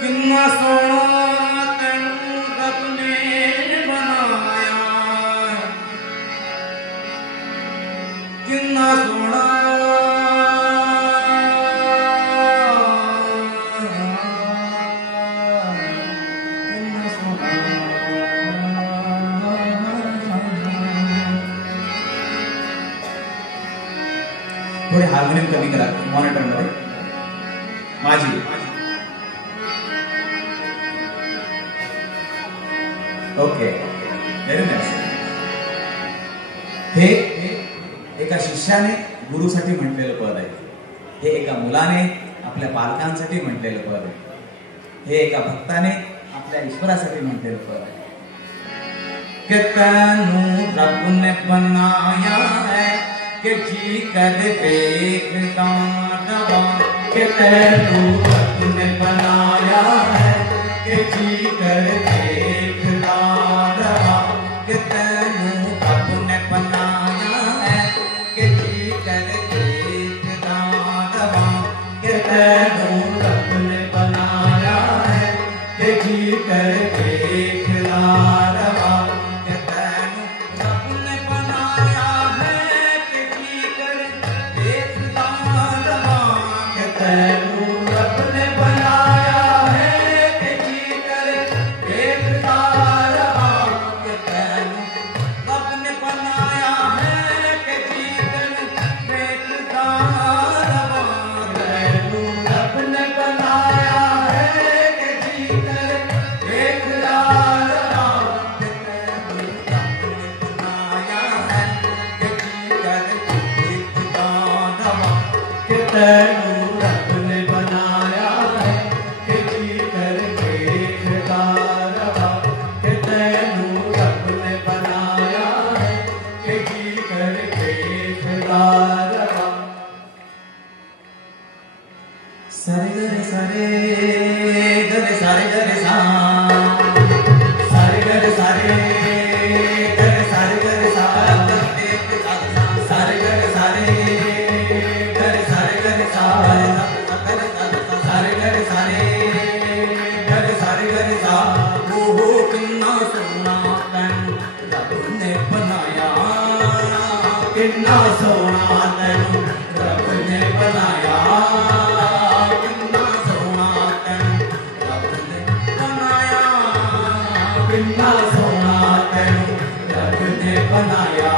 कितना सोना तेनू रब ने बनाया, कितना सोना थोडे हार्मोनियम कमी करा मॉनिटर मध्ये माझी ओके व्हेरी नाईस. हे एका शिष्याने गुरुसाठी म्हटलेलं पद आहे, हे एका मुलाने आपल्या पालकांसाठी म्हटलेलं पद आहे, हे एका भक्ताने आपल्या ईश्वरासाठी म्हटलेलं पद आहे. कि तैनू रब ने बनाया है कि जी कर देखता रवा, कि तैनू रब ने बनाया है कि जी कर देखता रवा, कि तैनू रब ने बनाया है कि जी कर देखता रवा, कि तैनू रब ने बनाया है कि जी कर देखता रवा, कि तैनू रब ने बनाया है कि जी कर देखता रवा, कि तैनू रब ने बनाया है कि जी कर देखता रवा, कि तैनू रब ने बनाया है कि जी कर देखता रवा, तैनू रब ने बनाया है कि जी कर देखता रवा, कि तैनू रब ने बनाया है कि जी कर देखता रवा, कि तैनू रब ने बनाया है कि जी कर देखता रवा, कि तैनू रब ने बनाया है कि जी कर देखता रवा. सारे गरे सारे गरे सारे गरे सा, सारे गरे सारे गरे सारे गरे सा, सारे गरे सारे गरे सारे गरे सा, सारे गरे सारे गरे सारे गरे सा. ओ किन्ना सोना तैनू रब ने बनाया, किन्ना सोना तैनू रब ने बनाया, किन्ना सोना तैनू रब ने बनाया, किन्ना सोना तैनू रब ने बनाया.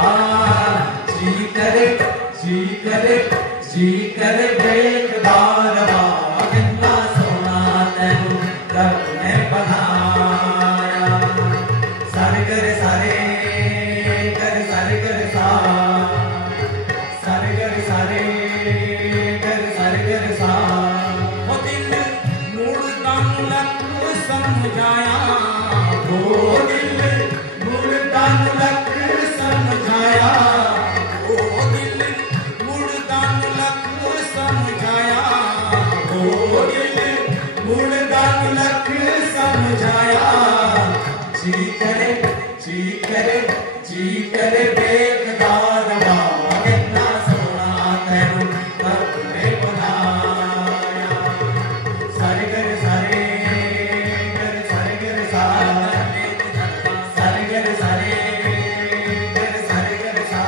जी करे जी करे जी करे देखदा रवा, किन्ना सोना तैनू रब ने बनाया. सारे करे सारे करे सारे करे सा, सारे करे सारे करे सारे करे सा. ओ दिल मुर्दा नू लख समझाया, ओ दिल मुर्दा नू लख समझाया, ओ दिल मुर्दा नू लख समझाया, ओ दिल मुर्दा नू लख समझाया. जी करे जी करे जी करे देखदा रवा, कितना सोना तैनू रब ने बनाया. सारे करे सारे करे सारे करे सा, सारे करे सारे करे सारे करे सा.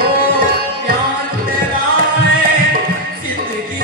ओ प्यार तेरा है जिंदगी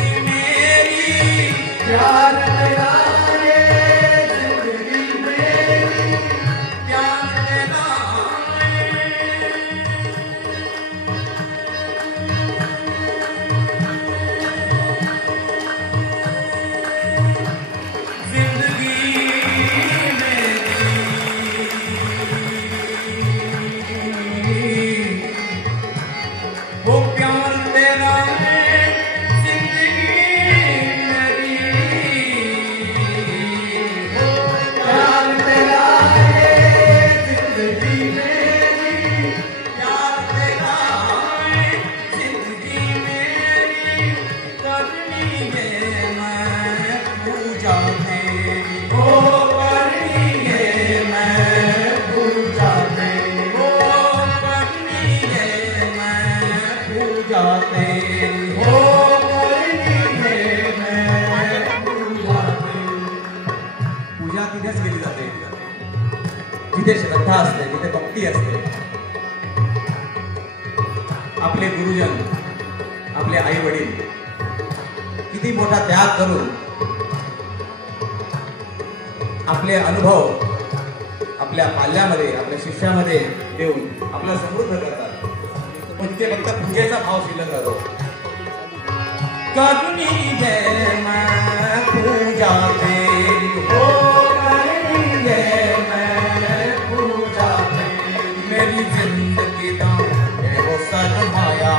जिथे श्रद्धा असते तिथे भक्ती असते. आपले गुरुजन, आपले आई वडील किती मोठा त्याग करून आपले अनुभव आपल्या पाल्यामध्ये, आपल्या शिष्यामध्ये देऊन आपल्याला समृद्ध करतात. पण ते फक्त पूजेचा भाव शिल्लक राहतो. करुणी जय मैं पूजा तेरी हो, करुणी जय मैं पूजा तेरी. मेरी जिंदगी दा हो सरमाया,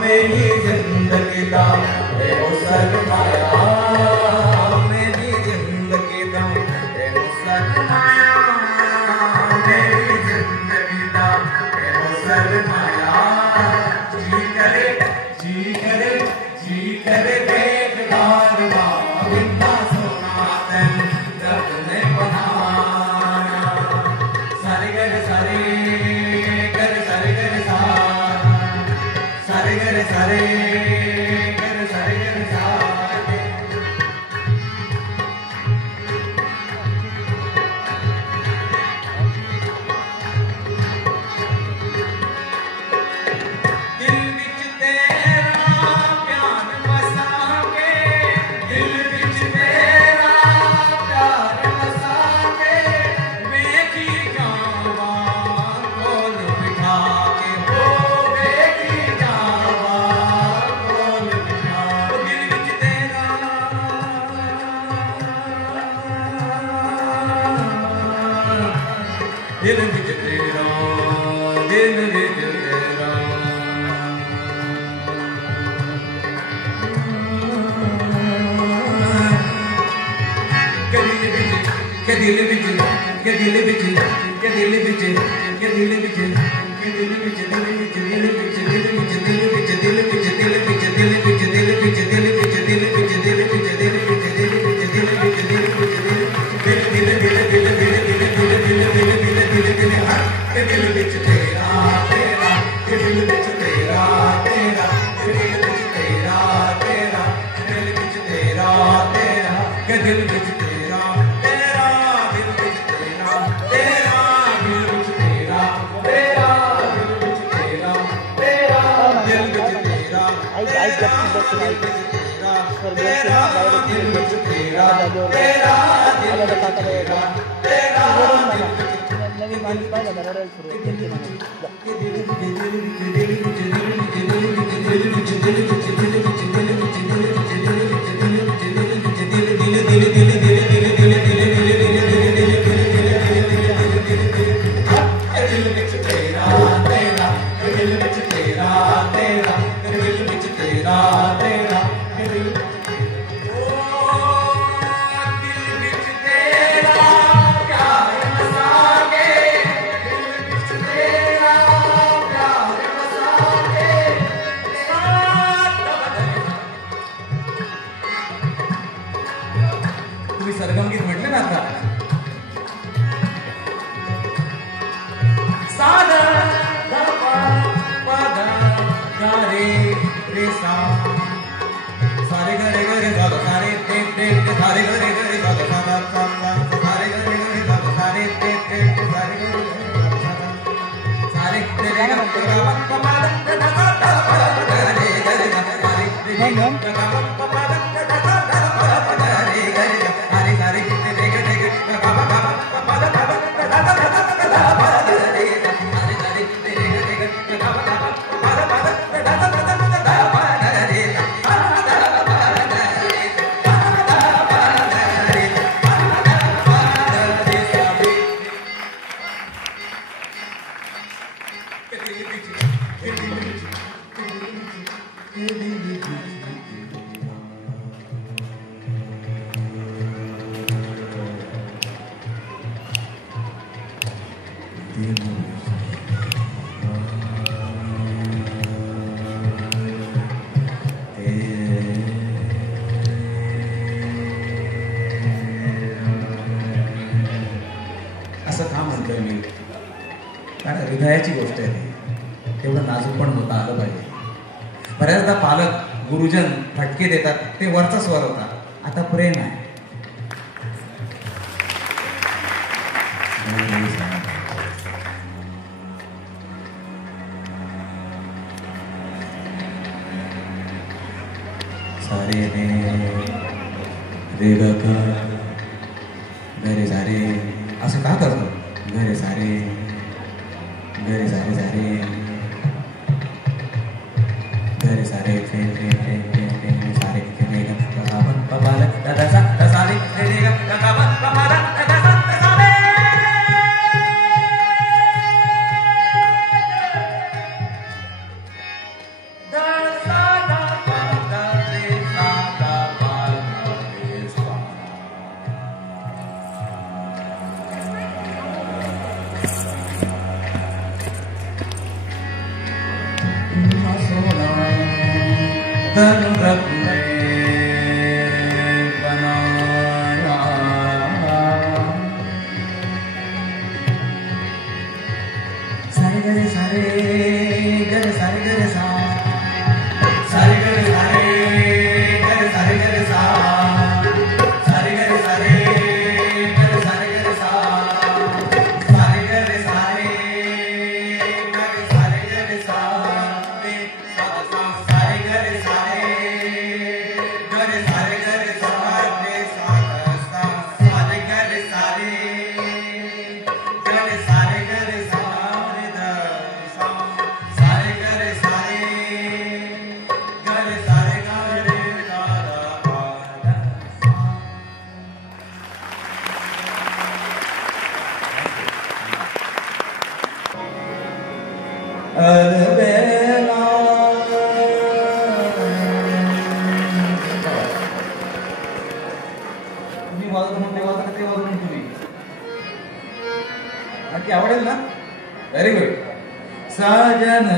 मेरी जिंदगी दा हो सरमाया, मेरी जिंदगी दा हो सरमाया, मेरी जिंदगी दा हो सरमाया. जी करे, जी करे, जी करे देख बारवा, बिना सोना तन रब ने बनाया. सारे गर सारे गर सारे गर सा, सारे गर सारे गर सारे गर सा. दिल विच तेरा, दिल विच तेरा, के दिल विच, के दिल विच, के दिल विच, के दिल विच, के दिल विच, दिल विच, दिल विच, दिल विच, दिल विच, दिल विच, दिल विच, दिल विच, दिल विच, दिल विच, दिल विच, दिल विच, दिल विच, दिल विच, दिल विच, दिल विच, दिल दिल दिल दिल दिल दिल दिल दिल दिल दिल दिल के दिल विच तेरा तेरा, के दिल विच तेरा तेरा, के दिल विच तेरा तेरा, दिल विच तेरा तेरा, के दिल विच तेरा तेरा, दिल विच तेरा तेरा, दिल विच तेरा तेरा, दिल विच तेरा तेरा, दिल विच तेरा तेरा, दिल विच तेरा तेरा, दिल विच तेरा तेरा, नवीन माणूस पाहिला का रडायला सुरुवात केली म्हणून. तुम्ही सरगमगीत म्हटले ना आता. साधा धापा पादा गारे रे सा, सारे गरे गरे गा सारे ते ते सारे गरे गरे गा सादा सा सा, सारे गरे गरे गा सारे ते ते सारे गरे गरे गा सारे तेरे गा गा पादा गा गा गा गरे गरे गा सारे ते गा गा पादा गा गा गा गरे गरे गा सारे सारे तेरे गा गा गा गा पादा गा गा गा गा गरे गा सारे सारे तेरे गा गा गा गा पादा पादा गा गा गा गा गरे गा. असं का म्हणतोय मी? कारण हृदयाची गोष्ट आहे ती. तेवढं नाजूक पण होता आलं पाहिजे. बऱ्याचदा पालक गुरुजन फटके देतात, ते वरचा स्वर होता. आता प्रेम आहे. सारे रे ग ग गरे सारे असं का करतो गरे सारे गरे सारे सारे गरे सारे रे रे रे रे रे सारे रे ग ग ग ग ग ग ग सारे रे ग ग ग ग ग ग ग सारे आवडेल ना व्हेरी गुड साजन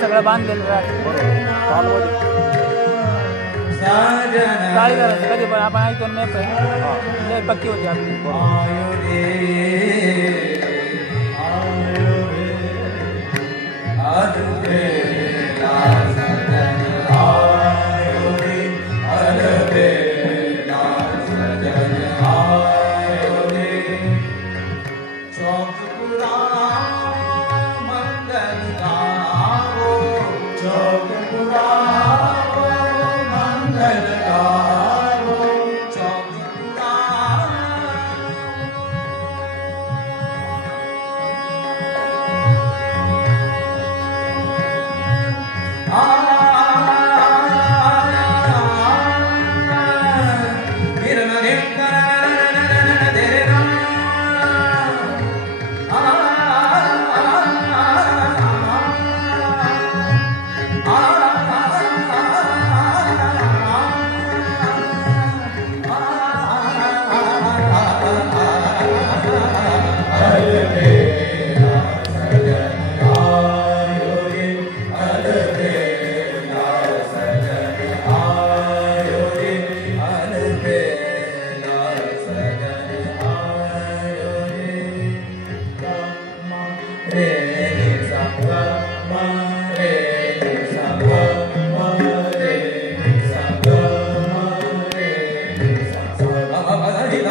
सगळं बांधलेलं टाळी करायची कधी पण आपण ऐकून नाही पाहिजे पक्की होती आपली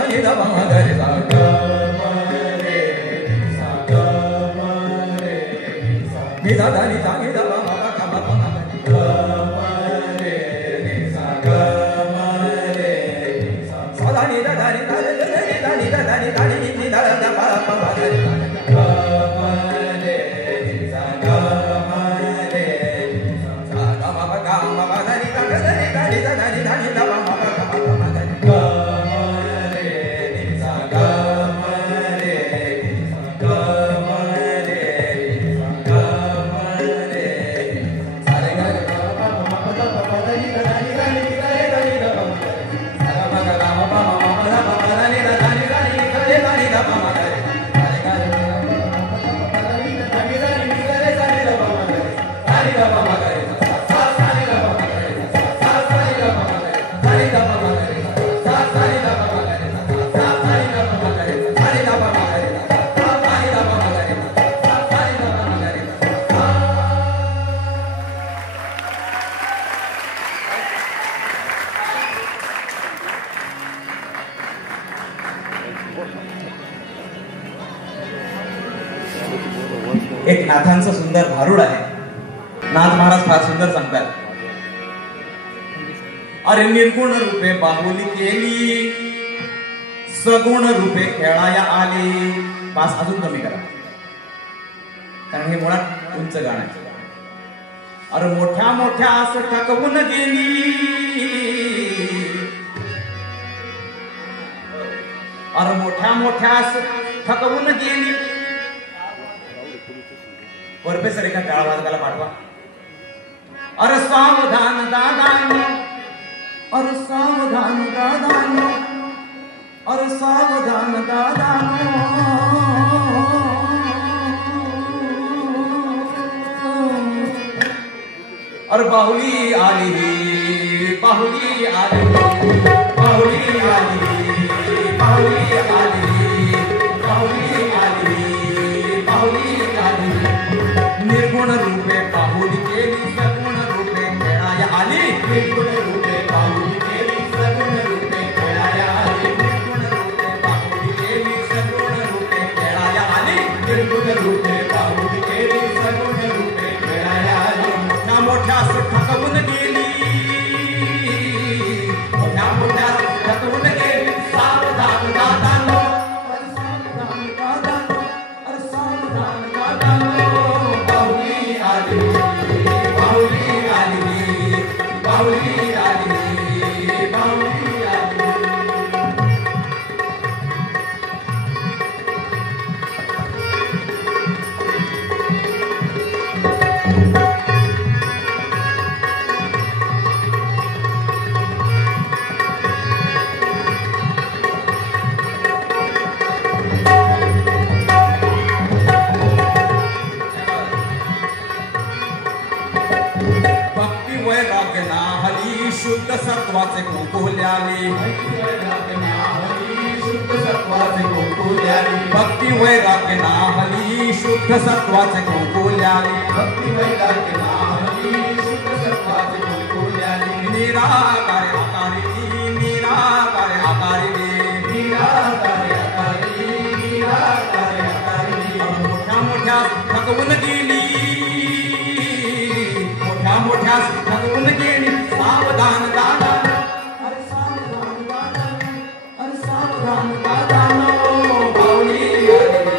नि दा म ग रे सा ग नि दा दा नि दा नि दा म ग ग म ग रे नि सा ग म रे सा दा नि दा दा नि दा नि दा नि दा नि दा दा प प म ग रे एक नाथांचं सुंदर भारूड आहे. नाथ महाराज फार सुंदर सांगतात. अरे निर्गुण रूपे बाहुली केली, सगुण रूपे खेळाया आली. पास अजून कमी करा, कारण हे मुळात उंच गाणं आहे. अरे मोठ्या मोठ्या असं टाकवून गेली, अरे मोठ्या मोठ्या असं थकवून गेली. प्रोफेसर एका टाळा वादकाला पाठवा. अरे सावधान दादानो, अरे सावधान दादानो, अरे सावधान दादानो. अरे बाहुली आली, बाहुली आली, बाहुली आली, बाहुली आली, बाहुली आली, बाहुली आली. निर्गुण रूपे बाहुली केली, सगुण रूपे खेळाया आली. निर्गुण रूपे बाहुली केली, सगुण रूपे खेळाया आली. निर्गुण रूपे बाहुली केली, सगुण रूपे खेळाया आली. निर्गुण रूपे बाहुली केली, सगुण रूपे खेळाया आली. मोठ्या मोठ्या थकवून गेली, मोठ्या मोठ्या थकवून गेली. सावधान दादानो, अरे सावधान दादानो, अरे सावधान दादानो. बाहुली आली, बाहुली आली, बाहुली आली, बाहुली आली. वैराग्य नाहली, शुद्ध सत्वाचे कुंकुल्याली. शुद्ध सत्वाचे कुंकुल्याली. भक्ती वैराग्य नाहली, शुद्ध सत्वाचे कुंकुल्याली. भक्ती वैराग्य नाहली, शुद्ध सत्वाचे कुंकुल्याली. निराकार आकारिणी, निराकार आकारिणी, निराकार आकारिणी, निराकार आकारिणी. मोठ्या मोठ्या थकवून गेली, मोठ्या थकवून गेली. सावधान दादानो, अरे सावधान दादानो, अरे सावधान दादानो. बाहुली आली,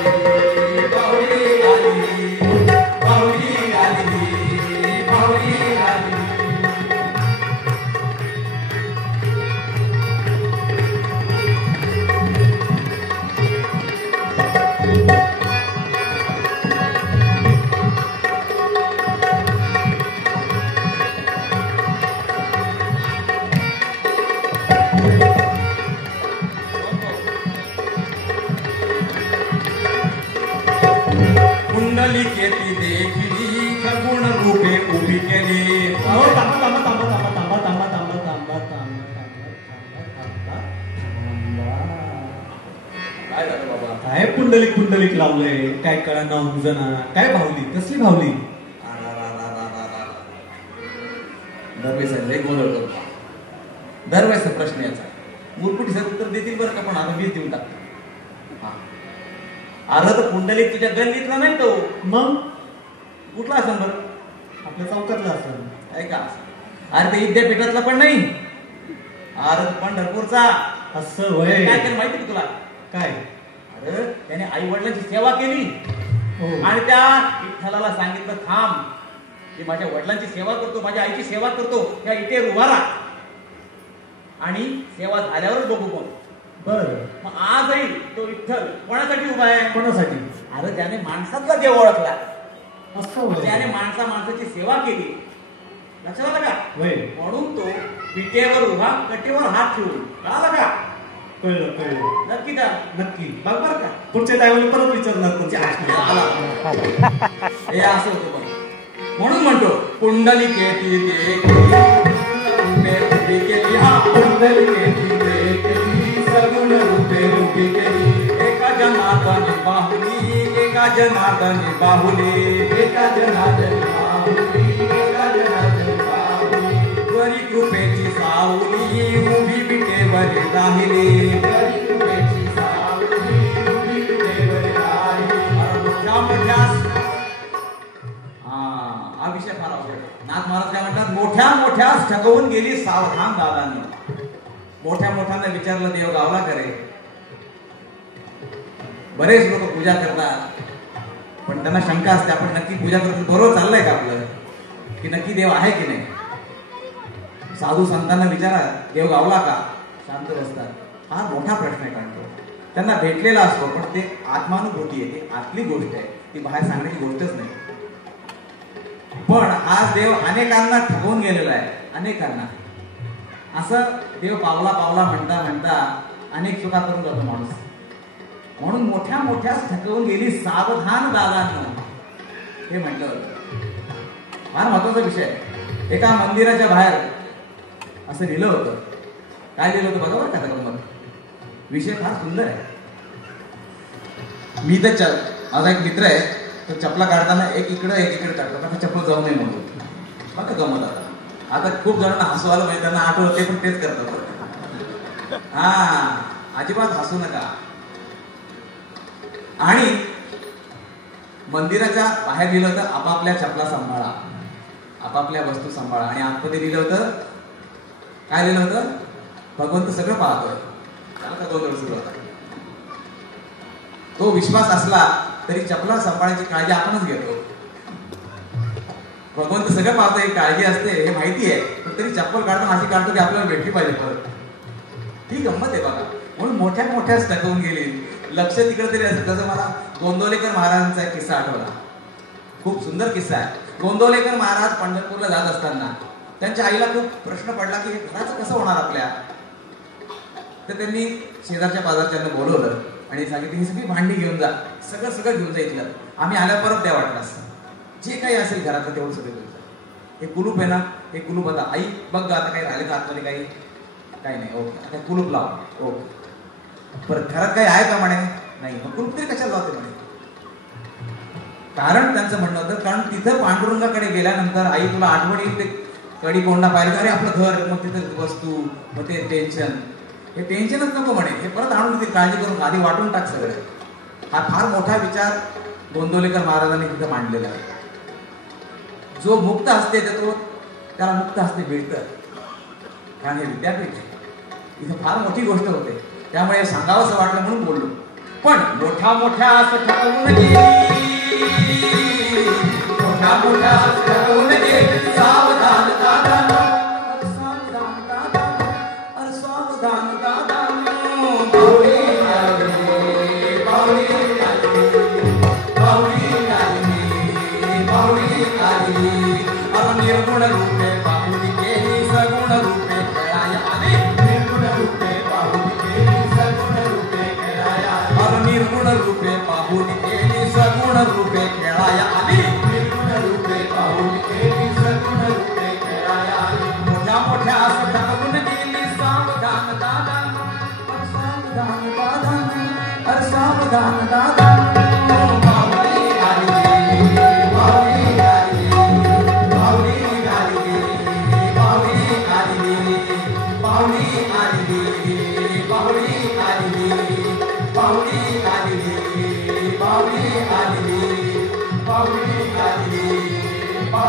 बाहुली आली, बाहुली आली, बाहुली आली. कुंडली केती देखली, सगुण रूपे उभी केली. काय झालं बाबा? काय पुंडलिक पुंडलिक लावलंय, काय कळना उंजना. काय भावली, कसली भावली? दरवेळेस लय गोंधळ करतो. दरवेळेस प्रश्न याचा मुरकुटी सर उत्तर देतील बरं का, पण आता मीच देऊन टाकतो. अरे तर पुंडलिक तुझ्या गल्लीतला नाही तो, मग कुठला असं बरं? आपल्या चौकातला असेल. ऐका, अरे ते विद्यापीठातला पण नाही, अरे पंढरपूरचा. असं वय काय त्याने माहिती का तुला? काय? अरे त्याने आई वडिलांची सेवा केली आणि त्या विठ्ठलाला सांगितलं थांब, की माझ्या वडिलांची सेवा करतो, माझ्या आईची सेवा करतो, त्या इथे उभा राहा आणि सेवा झाल्यावरच बघू कोण. बर, मग आजही तो विठ्ठल कोणासाठी उभा आहे? कोणासाठी? अरे ज्याने माणसातला देव ओळखला, असं त्याने माणसाची सेवा केली. लक्षात आलं का? वय म्हणून तो विटेवर उभा, कटेवर हात ठेवून. कळालं का? कळलं. नक्की का? नक्की. बघ बरं का? पुढच्या टायमाला परत विचारणार तुमच्या. हे असं होतं बघ. म्हणून म्हणतो कुंडलिकेती सगुण रूपे रूपी केली, एका जनार्दनी बाहुली, एका जनार्दनी बाहुली, एका जनार्दनी बाहुली, एका जनार्दनी बाहुली. वरी कृपेची सावली उभी विटेवरी राहिली, वरी कृपेची सावली उभी विटेवरी राहिली. हा विषय फार आवडतो. नाथ महाराज काय म्हणतात? मोठ्या मोठ्या ठकवून गेली सावधान दादांनी. मोठ्या मोठ्यांना विचारलं देव गावला करे. बरेच लोक पूजा करतात, पण त्यांना शंका असते आपण नक्की पूजा करतो बरोबर चाललंय का आपलं, की नक्की देव आहे की नाही. साधू संतांना विचारा देव गावला का, शांत बसतात. हा मोठा प्रश्न आहे. कारण त्यांना भेटलेला असतो, पण ते आत्मानुभूती आहे, ती आतली गोष्ट आहे, ती बाहेर सांगण्याची गोष्टच नाही. पण आज देव अनेकांना ठगवून गेलेला आहे, अनेकांना. असं देव पावला पावला म्हणता म्हणता अनेक चुका करून जातो माणूस. म्हणून मोठ्या मोठ्या ठकवून गेली सावधान दादांना हे म्हटलं होतं. फार महत्वाचा विषय. एका मंदिराच्या बाहेर असं लिहिलं होतं. काय लिहिलं होतं बघा बरं का? विषय फार सुंदर आहे. मी तर माझा एक मित्र आहे, तो चपला काढताना एक इकडं एक इकडे काढतो, आता चप्पल जाऊ नये म्हणून. बघा गमत आता खूप जणांना हसू आलं म्हणजे त्यांना आठवलं ते पण तेच करतात. हा अजिबात हसू नका. आणि मंदिराच्या बाहेर लिहिलं होतं आपापल्या चपला सांभाळा, आपापल्या वस्तू सांभाळा. आणि आतमध्ये लिहिलं होतं, काय लिहिलं होतं? भगवंत सगळं पाहतोय. त्याला का गोंधळ सुरू होता. तो विश्वास असला तरी चपला सांभाळायची काळजी आपणच घेतो. भगवंत सगळं पाहतो ही काळजी असते हे माहिती आहे, पण तरी चप्पल काढताना अशी काढतो की आपल्याला भेटली पाहिजे परत. ही गंमत आहे बघा. म्हणून मोठ्या मोठ्याच टकवून गेली. लक्ष तिकडे तरी असं. जसं मला गोंदवलेकर महाराजांचा एक किस्सा आठवला. खूप सुंदर किस्सा आहे. गोंदवलेकर महाराज पंढरपूरला जात असताना त्यांच्या आईला खूप प्रश्न पडला की हे घराचं कसं होणार आपल्या. तर त्यांनी शेजारच्या पाजारच्यांना बोलवलं आणि सांगितलं ही सगळी भांडी घेऊन जा, सगळं सगळं घेऊन जा इथलं, आम्ही आल्या परत द्या वाटलं असतं. जे काही असेल घरातलं तेवढं सगळं घेऊन जा. हे कुलूप आहे ना, हे कुलूप आता आई बघ आता काही राहिले का आतमध्ये काही नाही. ओके आता कुलूप लाव. ओके परत घरात काही आहे का म्हणे? नाही. मग कुलूप तरी कशाला लावते म्हणे? कारण त्यांचं म्हणणं होतं, कारण तिथं पांडुरंगाकडे गेल्यानंतर आई तुला आठवणी ते कडी कोंडा पाहिलं, अरे आपलं घर, मग तिथं वस्तू, मग ते टेन्शन, हे टेन्शनच नको म्हणे. हे परत आणून तिथे काळजी करून आधी वाटून टाक सगळं. हा फार मोठा विचार गोंदवलेकर महाराजांनी तिथं मांडलेला आहे. जो मुक्त असते तो त्याला मुक्त असते भेटतं. कारण हे विद्यापीठ आहे, इथं फार मोठी गोष्ट होते. त्यामुळे सांगावंसं वाटलं म्हणून बोललो. पण मोठ्या मोठ्या असं ठरवून गेली, मोठ्या मोठ्या असं ठरवून गेली सावधान दादा, सावधान दादा, अरे सावधान दादा. बाहुली आली, बाहुली आली, बाहुली आली, बाहुली आली. अरे निर्गुण रूपे बाहुली केली, सगुण रूपे खेळाया आली. निर्गुण रूपे बाहुली केली, सगुण रूपे खेळाया. अरे निर्गुण रूपे बाहुली केली, सगुण रूपे खेळाया आली. निर्गुण रूपे बाहुली केली, सगुण रूपे खेळाया आली. मोठ्या मोठ्या असं ठरवून गेली सावधान दादा, सावधान दादा, अरे सावधान दादा. बाहुली आली, बाहुली आली, बाहुली आली, बाहुली आली, बाहुली आली.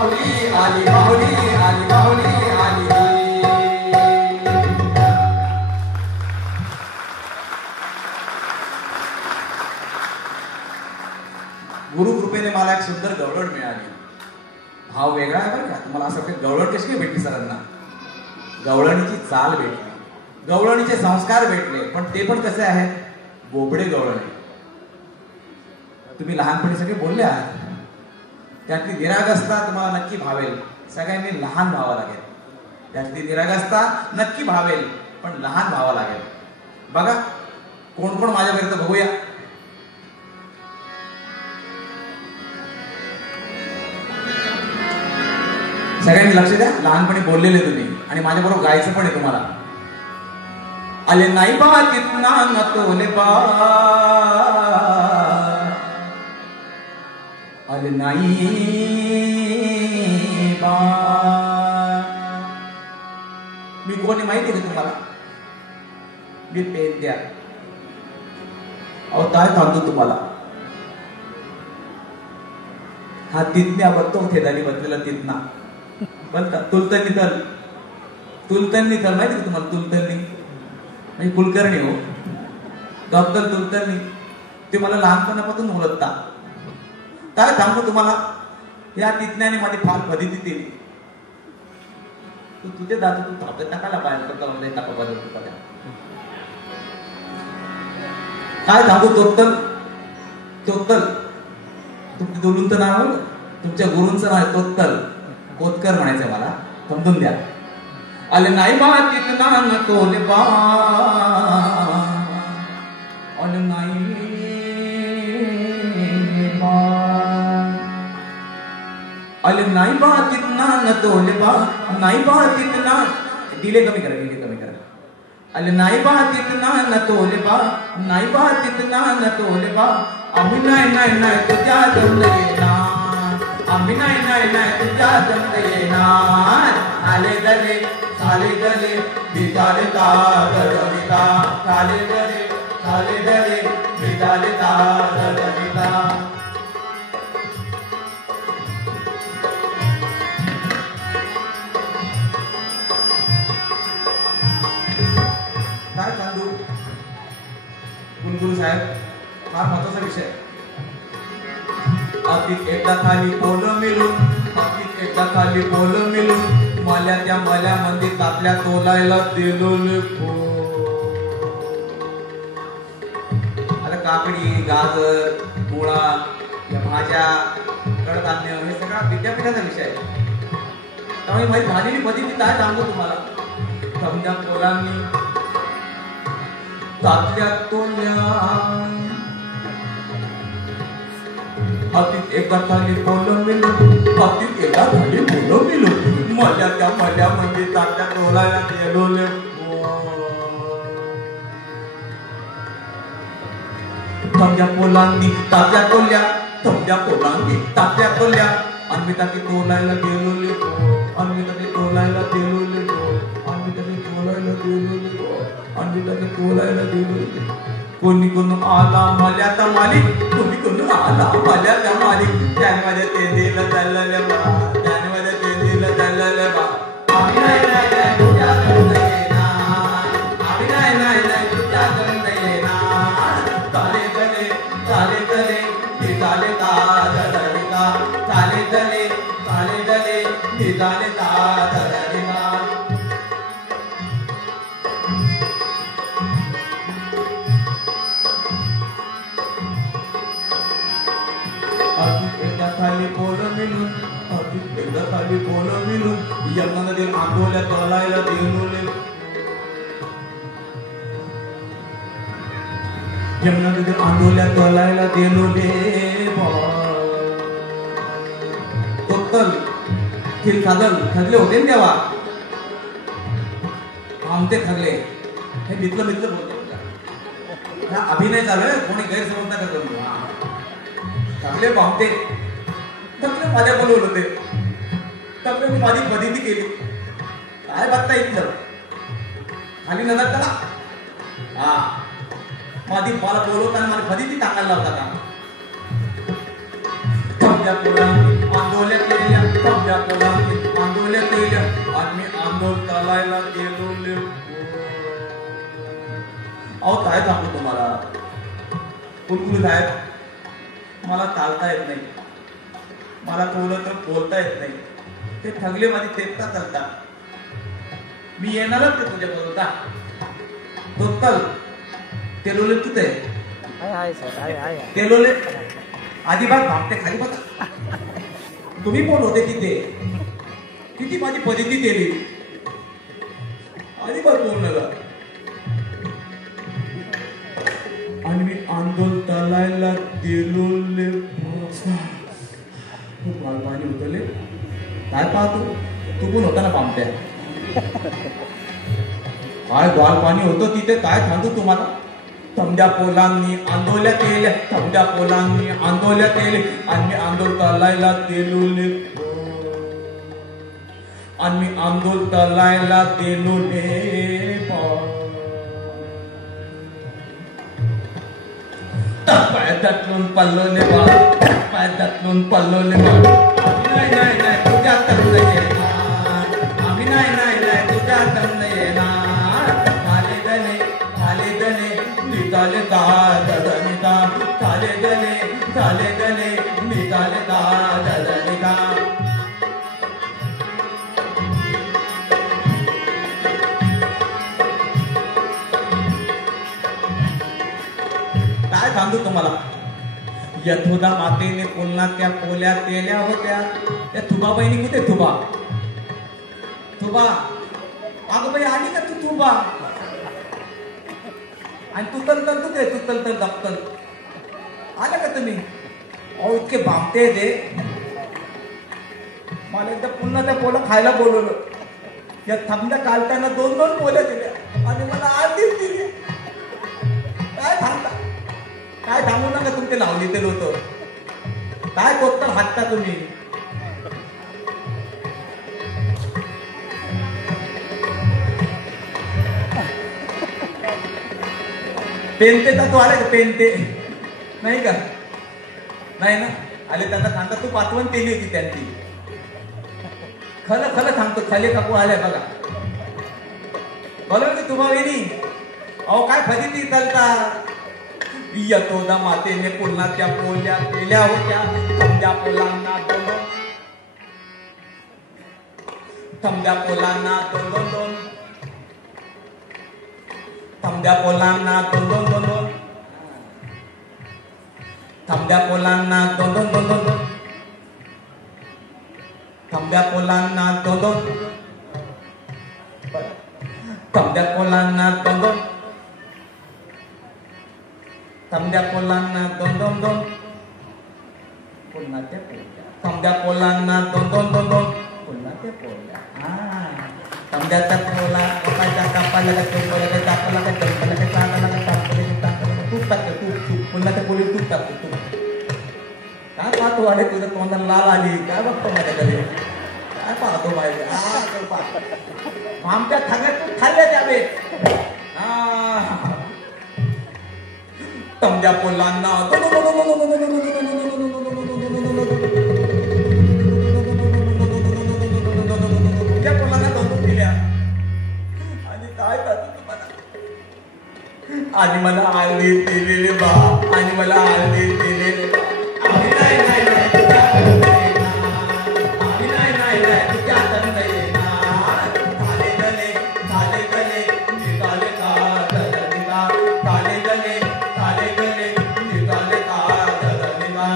माऊली आली माऊली आली माऊली आली. गुरु कृपेने मला एक सुंदर गवळण मिळाली. भाव वेगळा आहे बरं का. तुम्हाला असं वाटतं गवळण कशी काय भेटली सरांना? गवळणीची चाल भेटली, गवळणीचे संस्कार भेटले. पण ते पण कसे आहेत? बोबडे गवळणी. तुम्ही लहानपणी सगळे बोलले आहात, त्यातली निरागसता तुम्हाला नक्की भावेल. सगळ्यांनी लहान व्हावं लागेल. त्यातली निरागसता नक्की भावेल, पण लहान व्हावं लागेल. बघा कोण कोण माझ्यापर्यंत बघूया. सगळ्यांनी लक्ष द्या. लहानपणी बोललेले तुम्ही आणि माझ्याबरोबर गायचं पण आहे तुम्हाला. आले नाही बा कितना नतोले बा, आले नाही बा. मी कोणी माहिती आहे तुम्हाला? मी पेद्या. अहो काय सांगतो तुम्हाला, हा तिथण्या बघतो खेदानी बसलेला तिथना बोलतात तुलतनी तल. तुलतनी तल माहिती का तुम्हाला? तुलतनी म्हणजे कुलकर्णी हो, गब्दल तुलतनी. ते मला लहानपणापासून ओळखता. काय सांगतो तुम्हाला, या तिथण्याने माझी फार फजिती दिली. तू तुझे दादा तू थांबत टाकायला पाहिजे टाका बदल. काय सांगू तोत्तल तोत्तल. तुमचं दोलूंचं नाव, तुमच्या गुरूंचं नाव आहे तोत्तल. कोतकर म्हणायचं मला, समजून द्या. आले नाही बा कितना नतोले बा, आले नाही बा, आले नाही बा कितना नतोले बा, नाही बा कितना. डिले कमी करा, डिले कमी करा. आले नाही बा कितना नतोले बा, नाही बा कितना नतोले बा. आम्ही नाही नाही नाही तुझ्या जमलं येणार, आम्ही नाही नाही नाही तुझ्या जमलं येणार. आले गले साले गले बिचाले तारविता, साले गले साले गले बिचाले तारविता. काय सांगू गुणगुरु साहेब, फार महत्वाचा विषय. अगदी एकदा खाली पोल मिळून, अगदी एकदा खाली पोल मिळून, मला त्या मल्यामध्ये तापल्या तोलायला दिलो. आता काकडी, गाजर, मुळा, या भाज्या, कडधान्य हे सगळा विद्यापीठाचा विषय आहे. त्यामुळे माझी झालेली पद्धती काय सांगू तुम्हाला. समजा पोलांनी तापल्या तोल्या, हातीत एकदा खाली पोलं मिळून, हातीत एकदा खाली पोलं मिळून, मल्या त्या मल्यामध्ये तात्या तोलायला गेलो. समजा पोलांनी तात्या तोल्या, समजा पोलांनी तात्या तोल्या, आम्ही ताकी तोलायला गेलो, आम्ही ताकी तोलायला गेलो, आम्ही ताकी तोलायला गेलो, आम्ही ताकी तोलायला गेलो. कोणी कोण आला मल्याचा मालिक, कोणी कोण आला मल्याचा मालिक. त्याने माझ्या तेंदीला चाललेल्या बा, त्याने माझ्या तेंदीला चाललेल्या बा. आम्ही नाही नाही नाही तुझ्या गंध येणार, आम्ही नाही नाही नाही तुझ्या गंध येणार. चाले गले चाले गले हे चाले तारविता, चाले गले चाले गले हे चाले तारविता. खाली पोलं मिळून, एकदा खाली पोलं मिळून, यमुना नदीत आंघोळ्या तोलायला गेलोले. यमुना नदीत आंघोळ्या तोलायला गेलोले. तोत्तल खिल खादल थकले होते ना तेव्हा, आमते थकले. हे मित्र मित्र बोलतो, अभिनय चालू आहे, कोणी गैरसमज नका करू. थकले पावते, थकले माझ्या बोलवलं होते, थकले मी माझी फजिती केली. काय बघता इथलं खाली नजर करा. हा माझी मला बोलवताना माझी फजिती टाकायला लावता का? आंदोलन केलेल्या तमद्या पोलांनी आंदोल्या तेल्या आणि आंदोल चालायला गेलो. अहो काय सांगू तुम्हाला कुलकुल साहेब, मला चालता येत नाही, मला थोडं तर बोलता येत नाही. ते ठगले माझी तेपता चालता. मी येणारच ते तुझ्या बरोबर टोटल तेलोले तुझे तेलोले आधीबाग भागते खाली बघा. तुम्ही कोण होते तिथे, किती माझी फजिती केली, अजिबात बोलणं. आणि मी आंदोलन चालायला गेलोले पाणी उतरले. काय पाहतो तू पण होता ना पामत्या, काय ग्वाल पाणी होतं तिथे, काय सांगू तुम्हाला. तमद्या पोलांनी आंदोल्या केल्या, तमद्या पोलांनी आंदोल्या केले आणि मी आंदोलन चालायला गेलोले. आणि मी आंदोलन चालायला गेलोले. पायातून पल्लोले बा, पायातून पल्लोले बा. नाही नाही नाही तुझ्या तंद येणार, आम्ही नाही नाही नाही तुझ्या तंद येणार. थाले गले थाले गले निघाले का ददनिका, थाले गले निघाले का ददनिका. काय सांगू तुम्हाला. यथोदा मातेने पुन्हा त्या पोल्या केल्या होत्या. त्या थुबा बहिणी कुठे, थुबा थुबा अगं बाई आली का तू थुबा. आणि तू तल कुठे, तू तल दप्तर आलं का तुम्ही. अहो इतके भामते ते. मला एकदा पुन्हा त्या पोला खायला बोलवलं. या थांबल्या कालट्यानं 2-2 पोल्या दिल्या आणि मला आधीच दिली. काय थांबता, काय थांबू नका तुमचे लावली ते लोक. काय कोत्तर हातता तुम्ही. पेनते का तू आले का, पेनते नाही का, नाही ना आले. त्यांना सांगता तू पाठवण केली होती त्यांची. खरं खरं सांगतो, खाली काकू आल्या बघा. बरोबर की तुम्हा वेणी. अहो काय फजिती चालता. यथोदा मातेने पुन्हा त्या पोल्या केल्या होत्या. तमद्या पोलांना दोन, तमद्या पोलांना दोन, तमद्या पोलांना दोन, तमद्या पोलांना दोन, तमद्या पोलांना दोन, तमद्या पोलांना दोन, तमद्या पोलांना दोन, पुन्हा ते पोल्या. तमद्या पोलांना दोन, पुन्हा ते पोल्या. तमद्याचा पोला कपायचा कापायला का टोपायला का टाकायला का टोपायला का टाकायला का टाकायला तूप टाकतो, तूप पुन्हा त्या पोली तूप टाकतो. तू काय पाहतो आले तुझ्या तोंडाला लाल आली. काय बघतो माझ्याकडे, काय पाहतो पाहिजे. आमच्या खाण्यात खाल्ल्या त्यावे. तमद्या पोलांना त्या पोलांना दोन दिल्या. आणि काय आणि मला आले दिलेले बा, आणि मला आले दिलेले बा. आम्ही नाही नाही नाही तुझ्या तंद येणार, आम्ही नाही नाही नाही तुझ्या तंद येणार. थाले गले निघाले का ददनिका, थाले गले निघाले का ददनिका.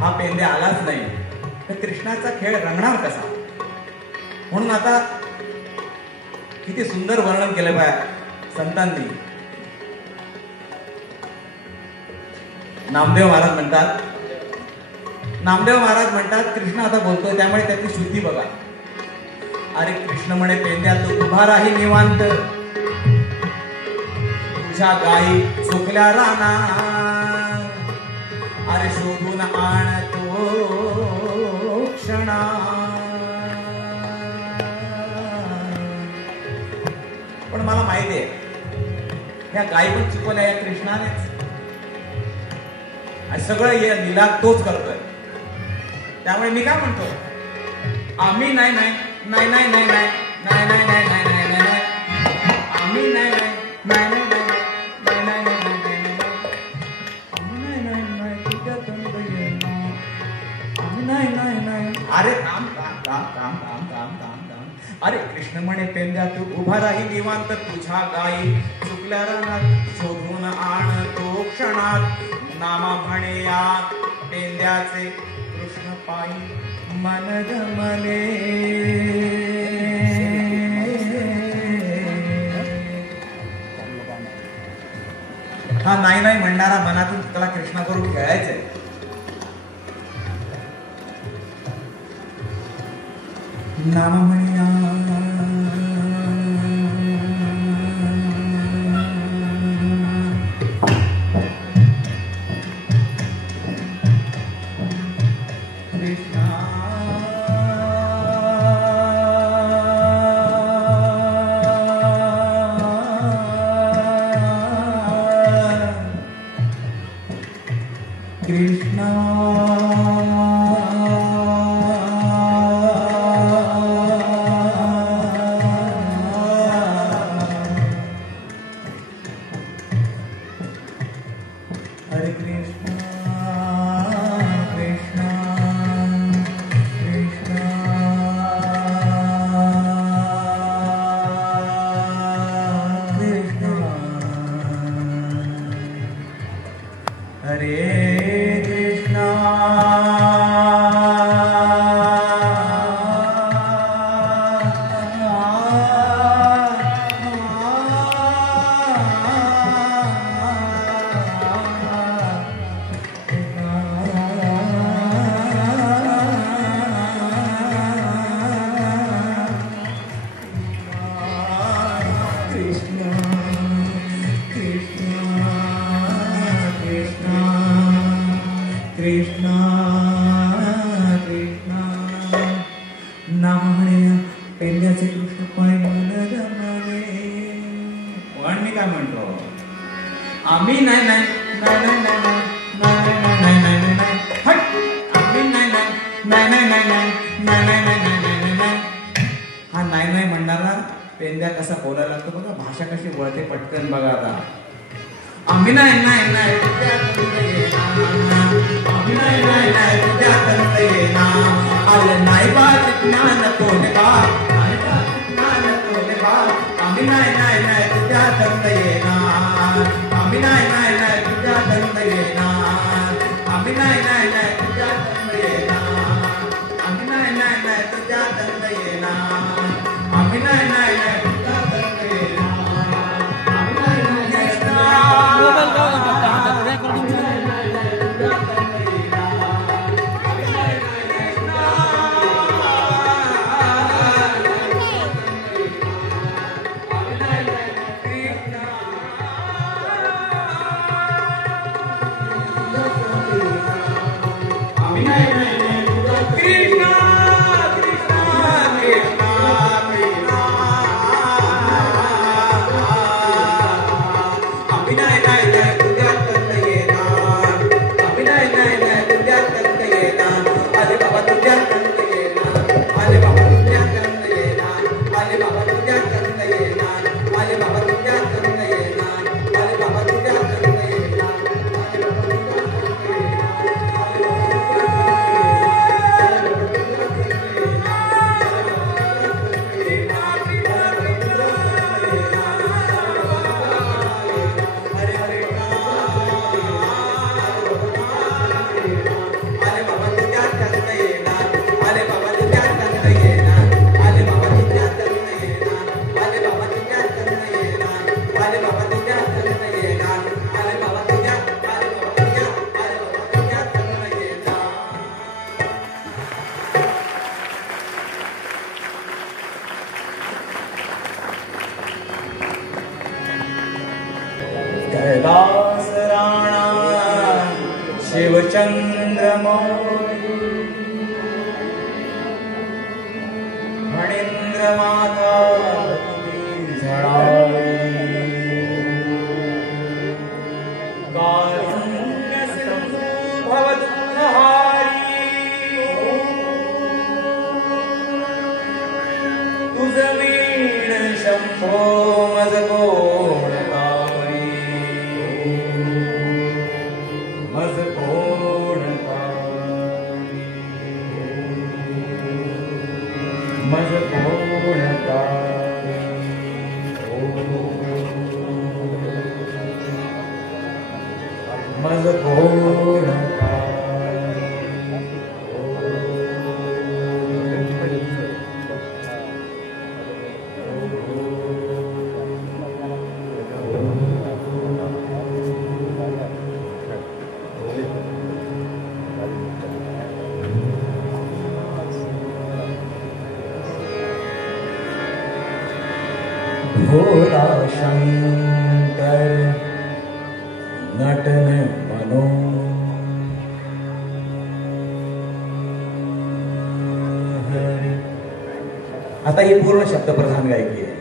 हा पेंदे आलाच नाही तर कृष्णाचा खेळ रंगणार कसा. म्हणून आता किती सुंदर वर्णन केलं पाहिजे संतांनी. नामदेव महाराज म्हणतात कृष्ण आता बोलतोय त्यामुळे त्याची शुद्धी बघा. अरे कृष्ण म्हणे पेंद्या तू उभा राही निवांत, तुझ्या गाई चुकल्या राना. अरे शोधून आणतो क्षणा. मला माहिती आहे ह्या गायी पण चुकवल्या या कृष्णानेच आणि सगळं हे लीला तोच करतोय. त्यामुळे मी काय म्हणतो, आम्ही नाही नाही नाही नाही नाही नाही नाही नाही नाही नाही नाही नाही आम्ही नाही नाही नाही नाही नाही नाही नाही नाही नाही नाही नाही. अरे काम काम काम काम काम काम काम काम. अरे कृष्ण म्हणे पेंद्या तू उभा राही निवांत तुझ्या गाई चुकल्या रानात शोधून आण तो क्षणात नामा म्हणे या पेंद्याचे कृष्ण पायी मन गमले. हा नाही नाही म्हणणारा मनातून त्याला कृष्णाबरोबर खेळायचंय. नाम म्हणिया कृष्णा कृष्णा कैलास राणा शिवचंद्र फणींद्र माता झळा कोण तारी मज कोण तारी मज कोण तारी मज कोण भोला शंकर नटन मनोहर. आता ही पूर्ण शब्दप्रधान गायकी आहे.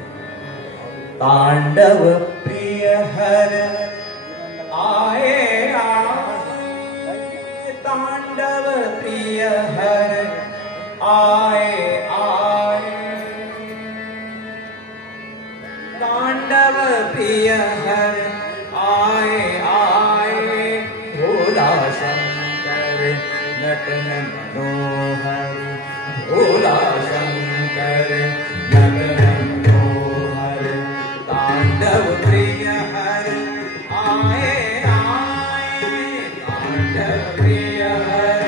तांडव प्रिय हर आये आये तांडव प्रिय हर आये आये तांडव प्रिय हर आए आए भोला शंकर नटन मनोहर भोला शंकर नटन मनोहर तांडव प्रिय हर आए आए तांडव प्रिय हर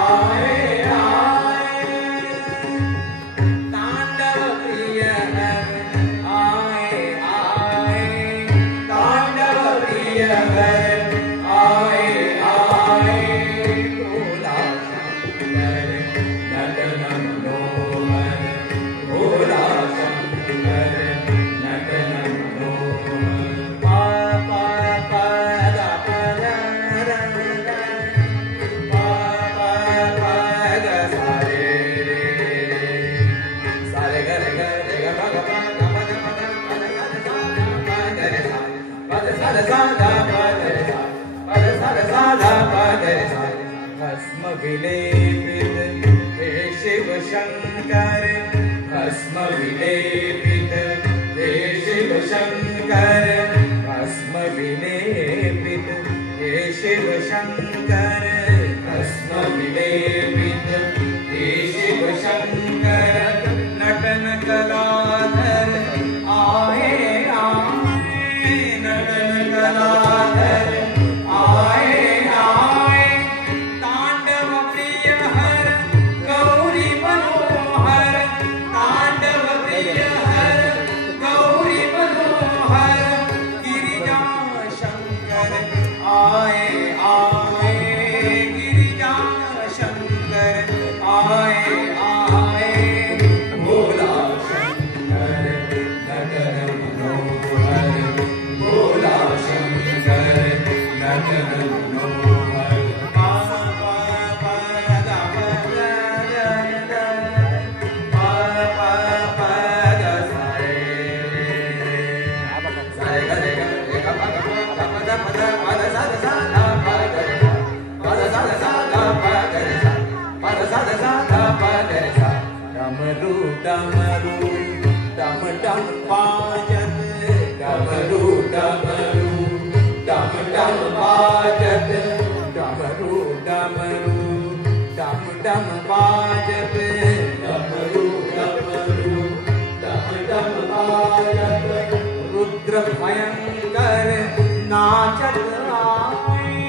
आए आए तांडव प्रिय हर आए आए तांडव प्रिय हर आए आए भोला शंकर नटन मनोहर भोला शंकर नटन मनोहर. पा पा पा गा पा गा रा रा पा पा पा गा सा रे रे सा रे ग रे ग रे ग पा गा पा गा पा गा पा गा पा गा सा गा रे सा पा गा सा रे सा गा पा गा रे सा पा गा सा रे सा गा पा गा रे सा. भस्म विलेपित हे शिव शंकर भस्म विलेपित हे शिव शंकर भस्म विलेपित हे शिव शंकर भस्म विलेपित हे शिव शंकर नटन कलाधर आए आए नटन कलाधर आए आए तांडव प्रिय हर गौरी मनोहर तांडव प्रिय हर गौरी मनोहर गिरिजा शंकर आए आए गिरिजा शंकर आए आए भोला शंकर नटन मनोहर भोला शंकर नटन मनोहर. पा पा पा गा पा गा रा रा पा पा पा गा सा रे रे सा रे ग रे ग रे ग पा गा पा गा पा गा पा गा पा गा सा गा सा गा पा गा रे सा पा गा सा गा सा गा पा गा रे सा पा गा सा गा सा गा पा गा रे सा. डमरू डमरू डम डम बाजत डमरू डमरू डम डम बाजत डमरू डमरू डम डम बाजत डमरू डमरू डम डम बाजत रुद्र भयंकर नाचत आए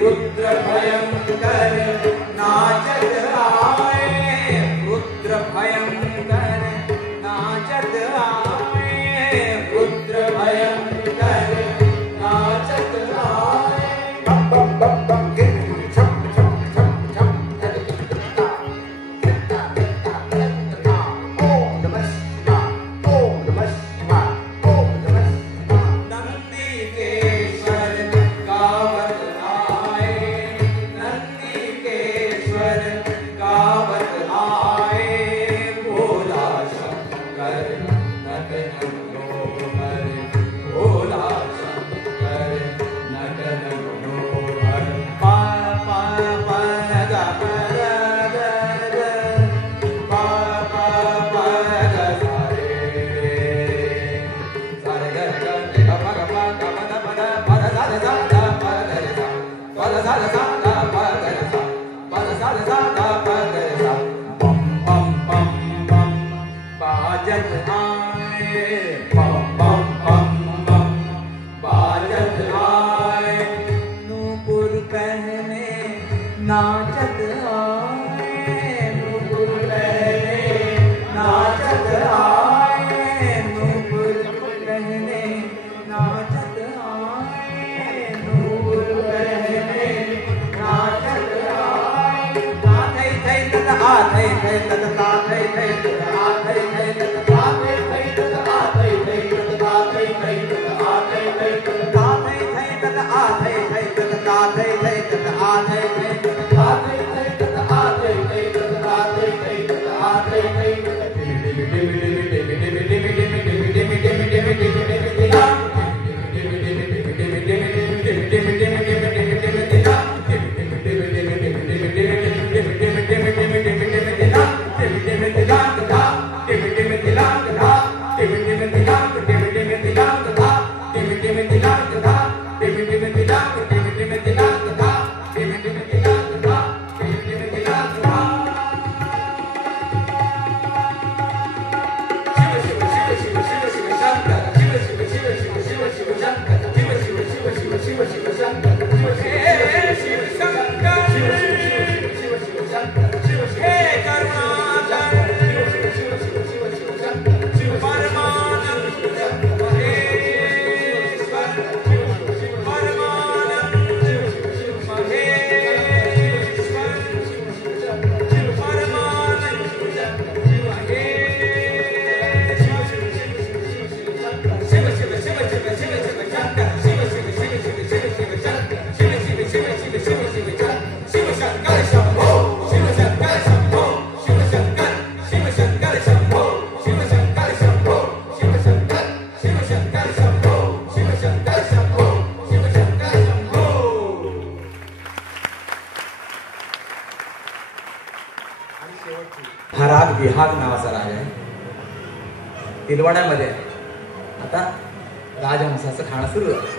रुद्र भयंकर नाचत आए रुद्र भयंकर नाचत आए रुद्र भयंकर नाचत आए. बप बप बप बप के छप छप छप छप आए नूपुर पहने नाचत आए नूपुर पहने नाचत आए नूपुर पहने नाचत आए ताथै थै तत आथै थै तत ताथै थै तत आथै थै तत ताथै थै तत आथै थै तत ताथै थै तत आथै थै तत ताथै थै तत आथै थै तत ताथै थै तत आथै थै तत ताथै थै तत आथै थै तत ताथै थै तत आथै थै तत डिमि डिमि डिमि डिमि डिमि डिमि डिमि डिमि डिमि डिमि डिमि डिमि डिमि दिला डिमि डिमि डिमि डिमि डिमि डिमि डिमि डिमि डिमि डिमि डिमि डिमि दिला डिमि डिमि डिमि डिमि डिमि डिमि डिमि डिमि डिमि डिमि डिमि डिमि डिमि दिला डिमि डिमि दिला धा डिमि डिमि दिला धा डिमि डिमि दिला डिमि डिमि दिला धा डिमि डिमि दिला धा डिमि डिमि दिला डिमि डिमि दिला धा डिमि डिमि दिला धा डिमि डिमि दिला धा शिव शिव शिव शिव शिव शिव शंकर शिव शिव शिव शिव शिव शिव शंकर शिव शिव शिव शिव शिव शिव शंकर शिव शिव शंकर शिव शिव शिव शिव शंकर शिव हे करुणाकर शिव शिव शिव शिव शिव शंकर शिव परमानंद महेश्वर शिव शिव परमानंद शिव महेश्वर शिव परमानंद शिव शिव शिव शिव शिव शिव शंकर शिव शिव शिव शिव शिव शिव शंकर शिव शिव शिव शिव शिव शिव शंकर शिव शंकर शंभो शिव शंकर शंभो शिव शंकर शंभो शिव शंकर शंभो शिव शंकर शंभो शिव शंकर शंभो शिव शंकर शंभो. हा राग विहाग नावाचा राग आहे. तिलवाड्यामध्ये आता राजहंसाचं खाणं सुरू आहे.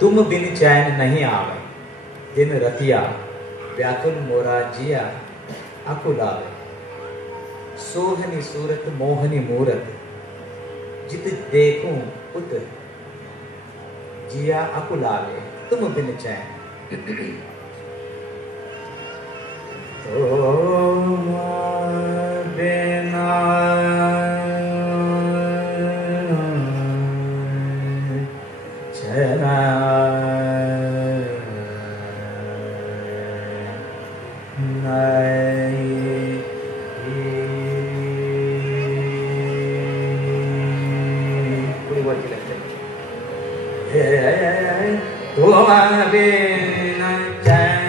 तुम बिन चैन नहीं आवे दिन रतिया व्याकुल मोरा जिया अकुल आवे सोहनी सूरत मोहनी मूरत जित देखूं उत जिया अकुल आवे तुम बिन चैन बिना चैन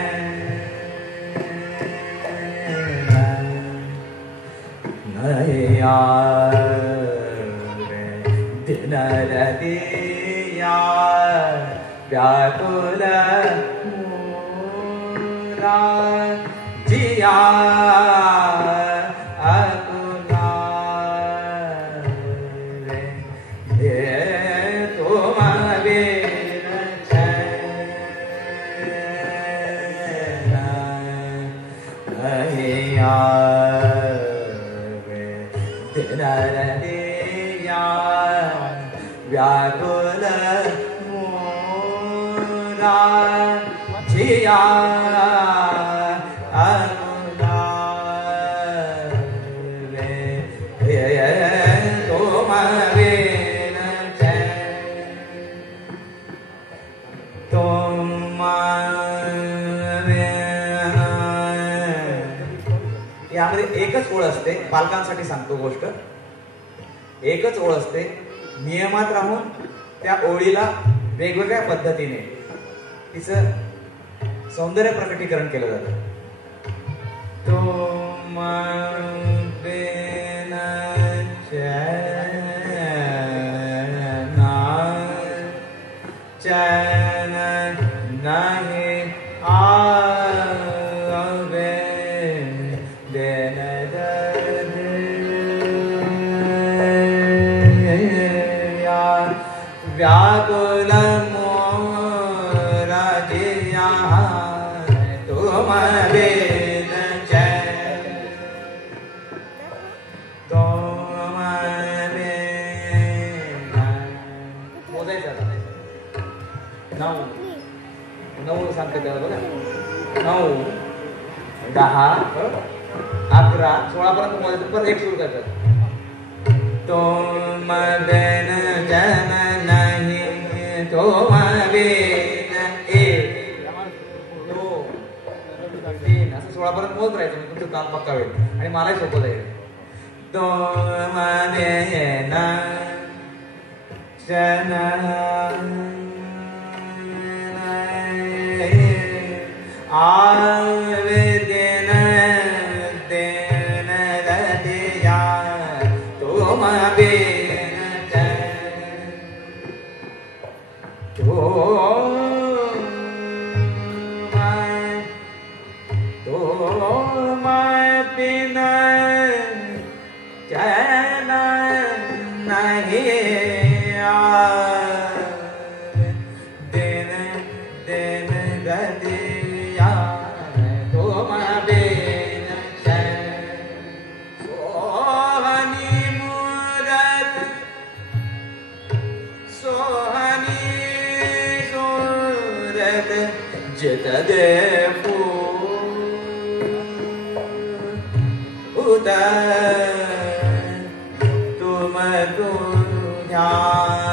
व्याकुल मोरा जिया अकुला रे तुम बिन चैन नहीं आवे दिन रतिया व्याकुल जिया अकुला रे तुम बिन चैन तुम यामध्ये एकच ओळ असते. पालकांसाठी सांगतो गोष्ट. एकच ओळ असते. नियमात राहून त्या ओळीला वेगवेगळ्या पद्धतीने तिचं सौंदर्य प्रकटीकरण केलं जातं. तुम बिन चैन नहीं आवे बिन चैन तुम बिन मोजायचं आता 9 सांगते त्याला बघा 9 10 11 16 पर्यंत मोजायचं परत एक सुरू करतात तुम बिन जन नहीं तुम बिन एक 2 3 असं 16 पर्यंत मोजत राहायचं म्हणजे तुमचं काम पक्का होईल आणि मलाही सोपं जाईल तुम बिन जन आवे दिन दिन रतिया तुम बिन तुम बिन चैन नहीं दिन दिन रतिया तुम बिन सोहनी मूरत सोहनी सूरत जित दे तुम ध्यान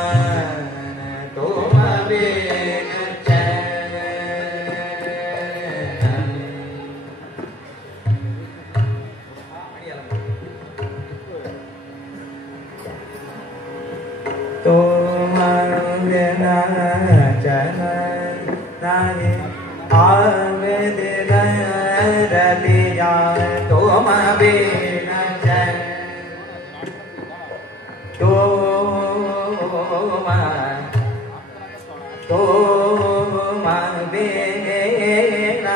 तुम बिन चैन तुम बिन चैन नहीं आवे दिन रतिया तुम बिन चैन तुम बिन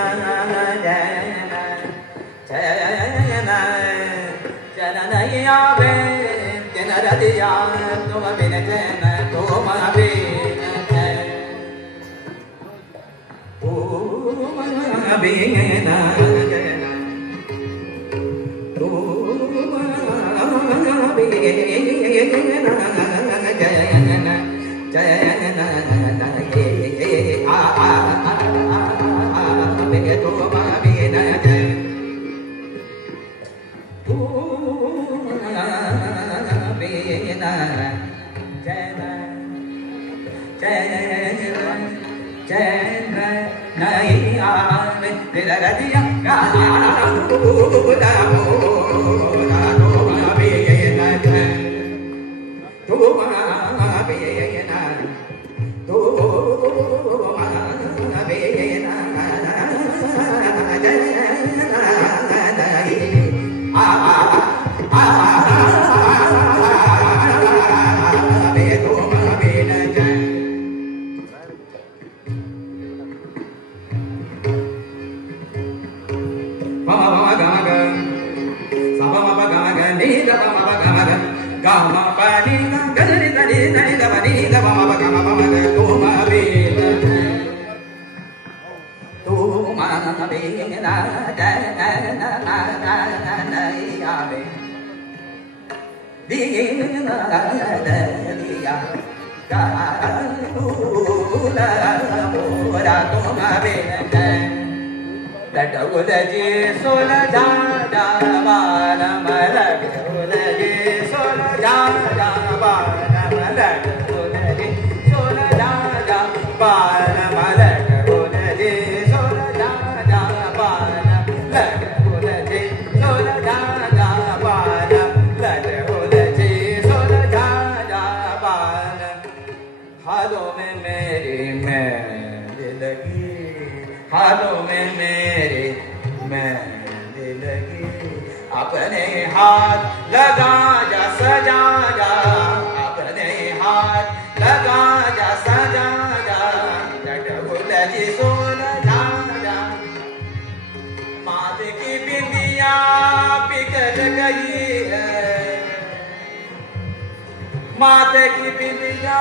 चैन चैन नहीं आवे दिन रतिया तुम बिन चैन तुम बिन चैन बिन हाथों में मेरे मेहंदी लगी अपने हाथ लगा जा सजा जा अपने हाथ लगा जा सजा जा लटबुल जी सोना जा माथे की बिंदिया बिगड़ गई है माथे की बिंदिया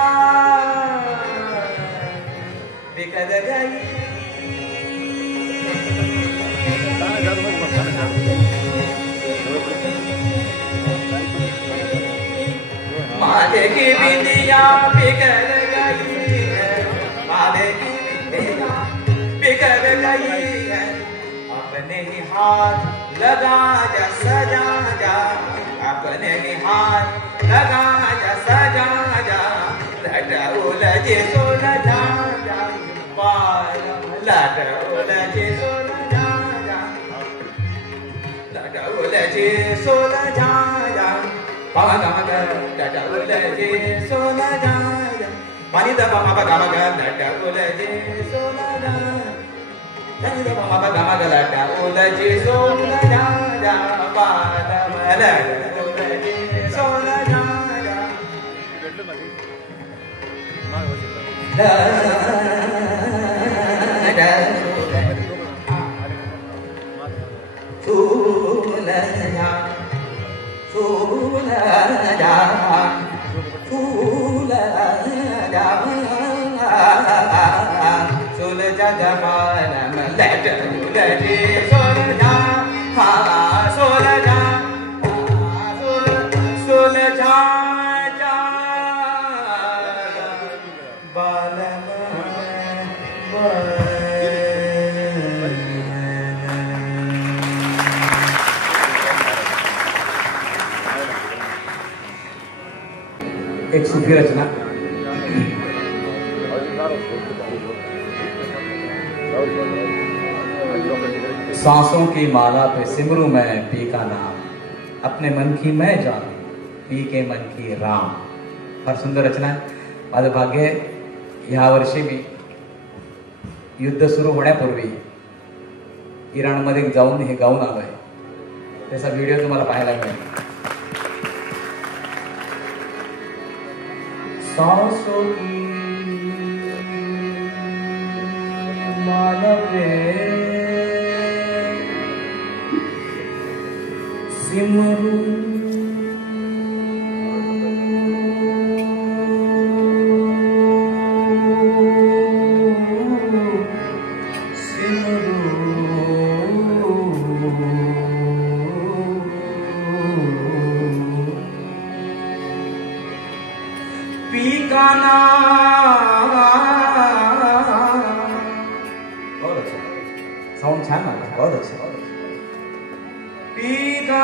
बिगड़ गई बिंदिया बिखर गई है, बाले की बिंदिया बिखर गई है, अपने ही हाथ लगा जा सजा जा, अपने ही हाथ लगा जा सजा जा, लटा उलझे सुलझा जा, बाल लटा उलझे सुलझा जा, लटा उलझे सुलझा जा, पामा गामा गा लटा उलझे सुलझा जा, पानी दा पामा पा गामा गा लटा उलझे सुलझा, पानी दा पामा पा गामा गा लटा उलझे सुलझा जा, बाल लटा उलझे सुलझा जा, एक सूफी रचना। सांसों की माला पे सिमरू मैं पी का नाम, अपने मन की मैं जानू पी के मन की राम। फार सुंदर रचना आहे। माझं भाग्य आहे ह्या वर्षी मी युद्ध सुरू होण्यापूर्वी इराणमध्ये जाऊन हे गाऊन आलोय, त्याचा व्हिडिओ तुम्हाला पाहायला मिळेल। सांसों की माला पे सिमरू साउंड छान आला, बहुत अच्छा। पी का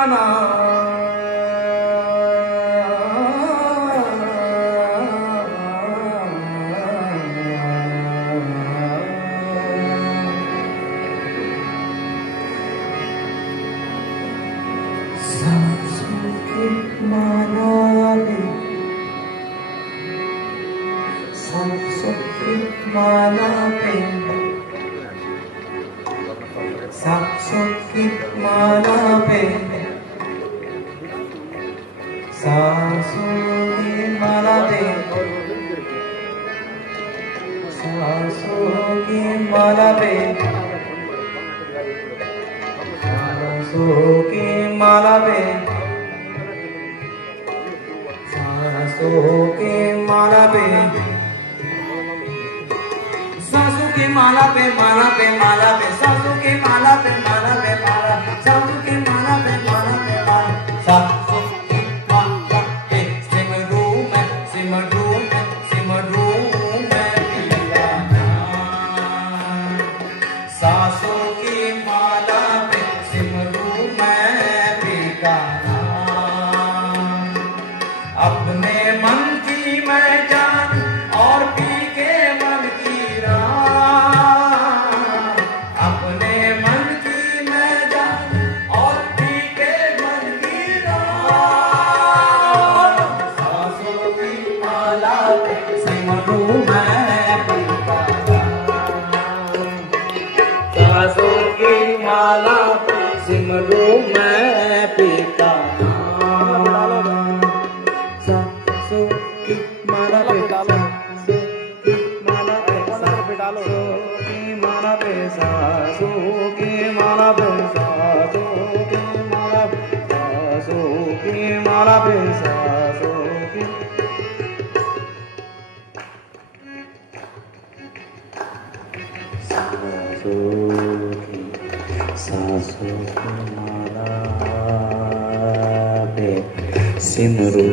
सिमरो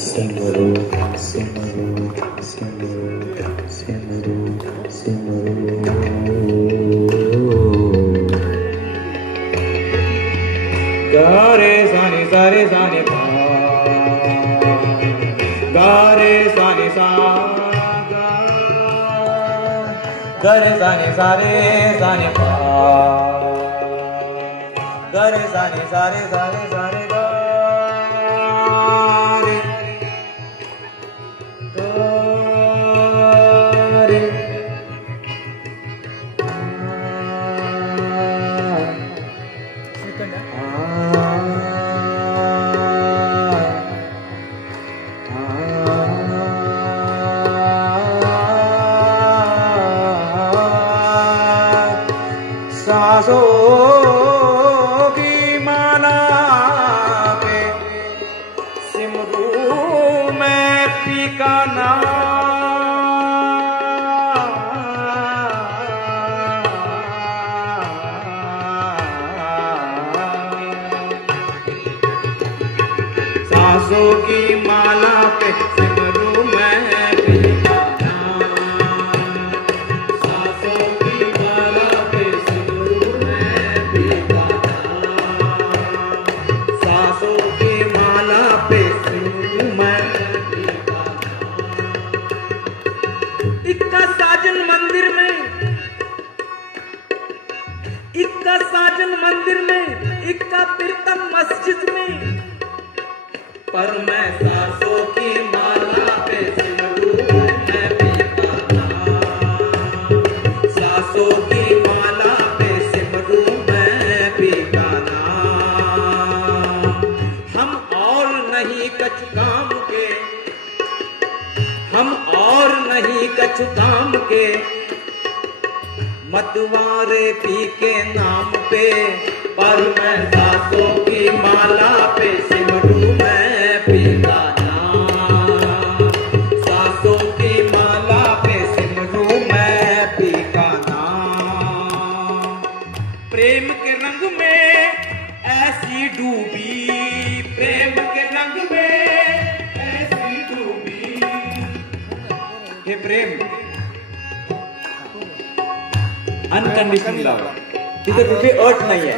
सिमरो सिमरो सिमरो सिमरो सिमरो गारे सानी सारे सानी पा गारे सानी सा गारे सानी सारे सानी पा गारे सानी सारे सारे सारे गारे गारे सांसों की माला पे सिमरू में पीका सांसों की माला पे सिमरू में पीका सांसों की माला पे सिमरू में पीका सांसों की माला पे सिमरू में पीका इक्का साजन मंदिर में इक्का साजन मंदिर में इक्का प्रीतम मस्जिद में पर मैं सांसों की माला पे सिमरू में पीका सांसों की माला पे सिमरू में पीका हम और नहीं कछु काम के हम और नहीं कछु काम के मतवारे पी के नाम पे पर मैं सांसों की माला पे सिमरू में पीका सांसों की माला पे सिमरू में पीका प्रेम के रंग में ऐसी डूबी प्रेम के रंग में ऐसी डूबी हे प्रेम अनकंडिशनल लव तिथे कुठली अट नाहीये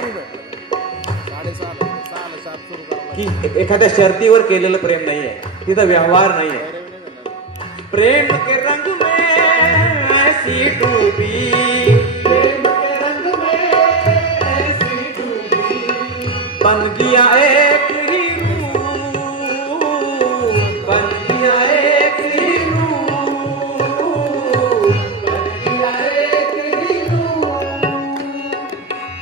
की एखाद्या शर्तीवर केलेलं प्रेम नाहीये तिथं व्यवहार नाहीये प्रेम के रंग में ऐसी डूबी प्रेम के रंग में ऐसी डूबी बन गया एक ही रूप बन गया एक ही रूप बन गया एक ही रूप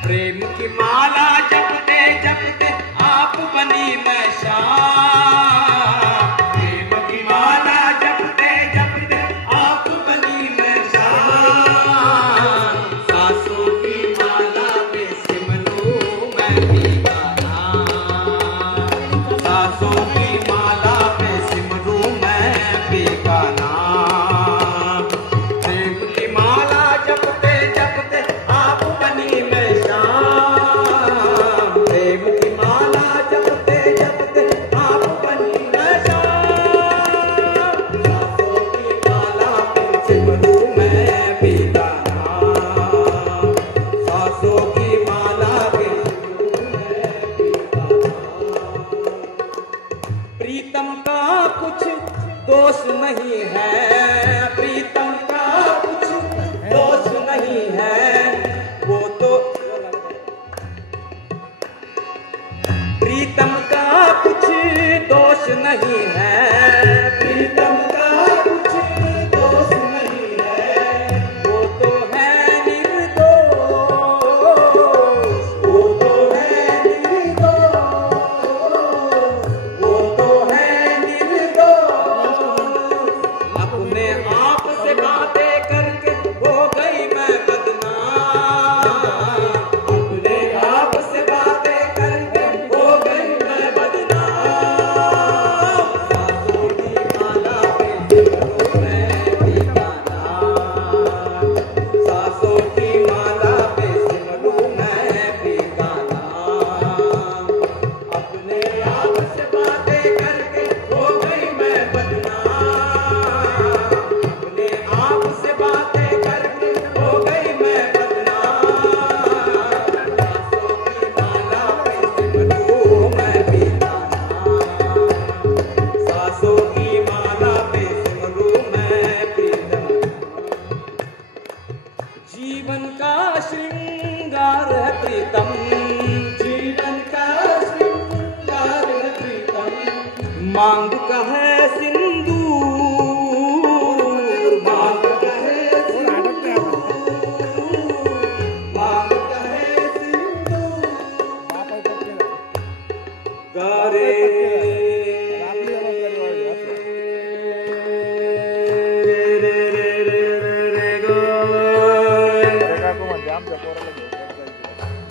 प्रेम की माला जपते जपते आप बनी मैं शाम प्रेम की माला जपते जपते आप बनी मैं शाम सांसों की माला पे सिमरू मैं पीका सांसों की माला पे सिमरू मैं पीका प्रेम की माला जपते जपते आप बनी मैं शाम प्रेम की माला जपते जपते आप बनी मैं शाम सांसों की माला पे सिमरू मैं पीका सांसों की माला पे प्रीतम का कुछ दोष नहीं है प्रीतम का कुछ दोष नहीं है वो तो प्रीतम का कुछ दोष नहीं है प्रीतम का कुछ दोष नहीं है वो तो है निर्दोष वो तो है निर्दोष वो तो है निर्दोष अपने आप से बातें करके हो गई मैं बदनाम अपने आप से बातें करके हो गई मैं बदनाम सांसों की मांग का है सिंदूर मांग का है मांग का है सिंदूर गारे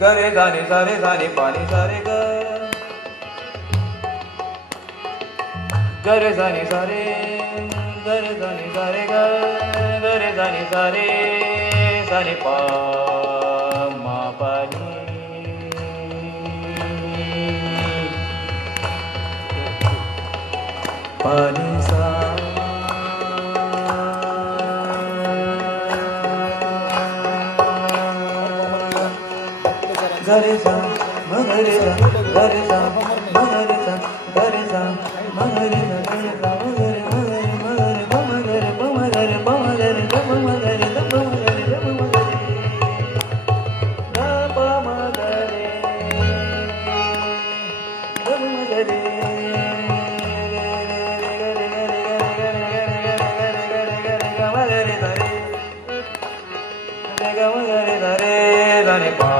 गरे जाने सारे जाने पानी सारे गरे जाने सारे गरे जाने सारे गरे जाने सारे सारे पा मा पानी पानी सा गरे सा मगरे सा गरे सा मगरे सा गरे सा मगरे सा गरे सा मगरे मगरे मगरे पमगरे पमगरे पमगरे पमगरे पमगरे पमगरे ना पमगरे पमगरे गमगरे धरे धने पा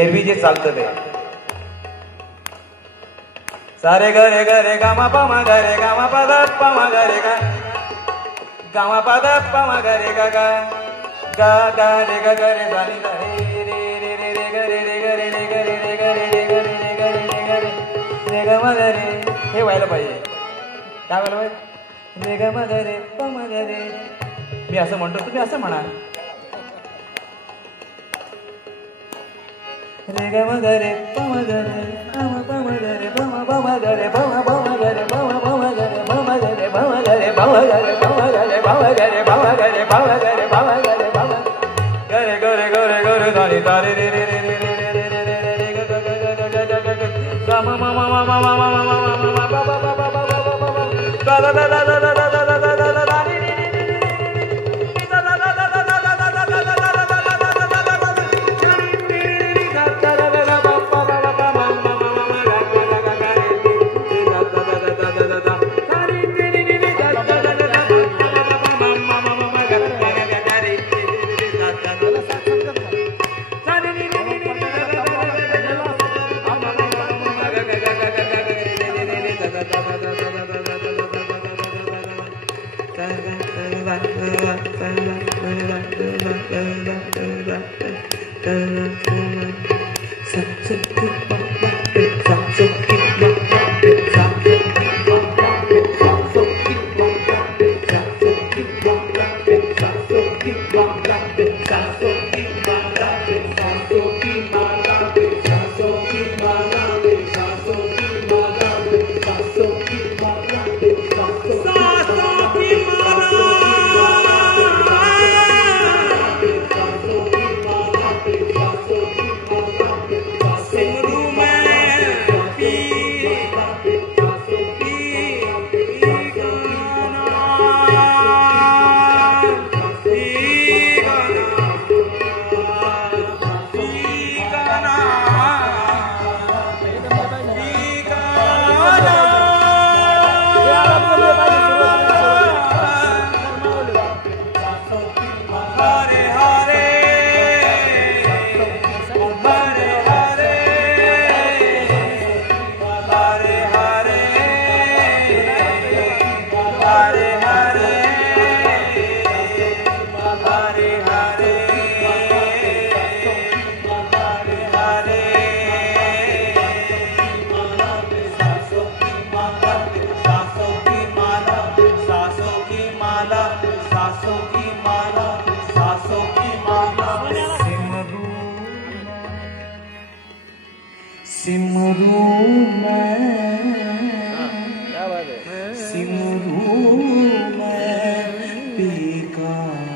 एरवी जे चालतं ते सारे गरे गरे गामा पामा गरे गामा पद पामा गरे गा गामा पद पामा गरे गा गा गा गा रे गा गरे जानी रे रे रे रे रे गरे रे गरे रे गरे रे गरे रे गरे रे गरे रे गरे रे गामा गरे हे व्हायला पाहिजे काय व्हायला पाहिजे रे गामा गरे पामा गरे मी असं म्हणतो तुम्ही असं म्हणा रे गमा गरे पमा गरे पमा पमा गरे पमा पमा गरे पमा पमा गरे पमा पमा गरे पमा गरे पमा गरे पमा गरे पमा गरे पमा गरे पमा गरे पमा गरे पमा गरे पमा गरे गरे गरे गरे धानी तारे रे रे रे रे रे रे रे रे रे ग ग ग ग ग ग ग ग मा मा मा मा मा मा मा मा मा मा बा बा बा बा बा बा बा दा दा दा दा दा दा दा दा दा दा दा दा रे रे रे रे दा दा दा दा दा दा दा दा दा दा सिमरू मैं क्या बात है सिमरू मैं पी का